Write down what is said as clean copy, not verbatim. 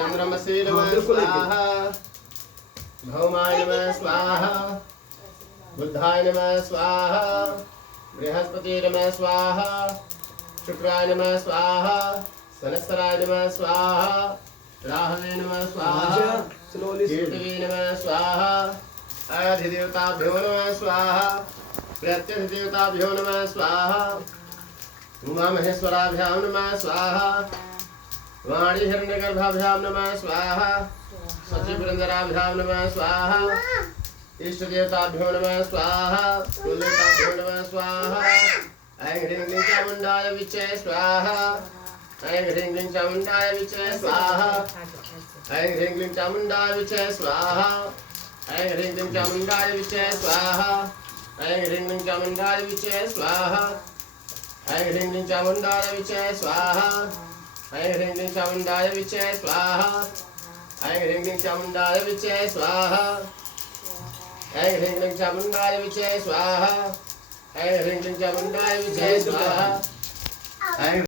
चंद्रमसे नमः स्वाहा भौमाय नमः स्वाहा बुद्धाय नमः स्वाहा बृहस्पति नमः स्वाहा शुक्राय नमः स्वाहा सहस्राय नमः स्वाहा राहवे नमः स्वाहा कीर्तवे नमः स्वाहा अधिदेवताभ्यो नमः स्वाहा प्रत्यधिदेवताभ्यो नमः स्वाहा उमा महेश्वराभ्यां नमः स्वाहा वाणी हिरण्यगर्भाभ्यां नमः स्वाहा सचिवृंदराभ्यां नमः स्वाहा इष्ट देवताभ्यो नमः स्वाहा कुलदेवताभ्यो नमः स्वाहा ऐं ह्रीं क्लीं चामुण्डाय विचे स्वाहा ऐं ह्रीं क्लीं चामुण्डाय विचे स्वाहा ऐं ह्रीं क्लीं चामुण्डाय विचे स्वाहा ऐं ह्रीं क्लीं चामुण्डाय विचे स्वाहा ऐं ह्रीं क्लीं चामुण्डाय विचे स्वाहा ऐं ह्रीं क्लीं चामुण्डाय विचे स्वाहा ऐं ह्रीं क्लीं चामुण्डाय विचे स्वाहा ऐं ह्रीं क्लीं चामुण्डाय विचे स्वाहा ऐं ह्रीं क्लीं चामुण्डाय विचे स्वाहा ऐं ह्रीं क्लीं चामुण्डाय विचे स्वाहा ऐं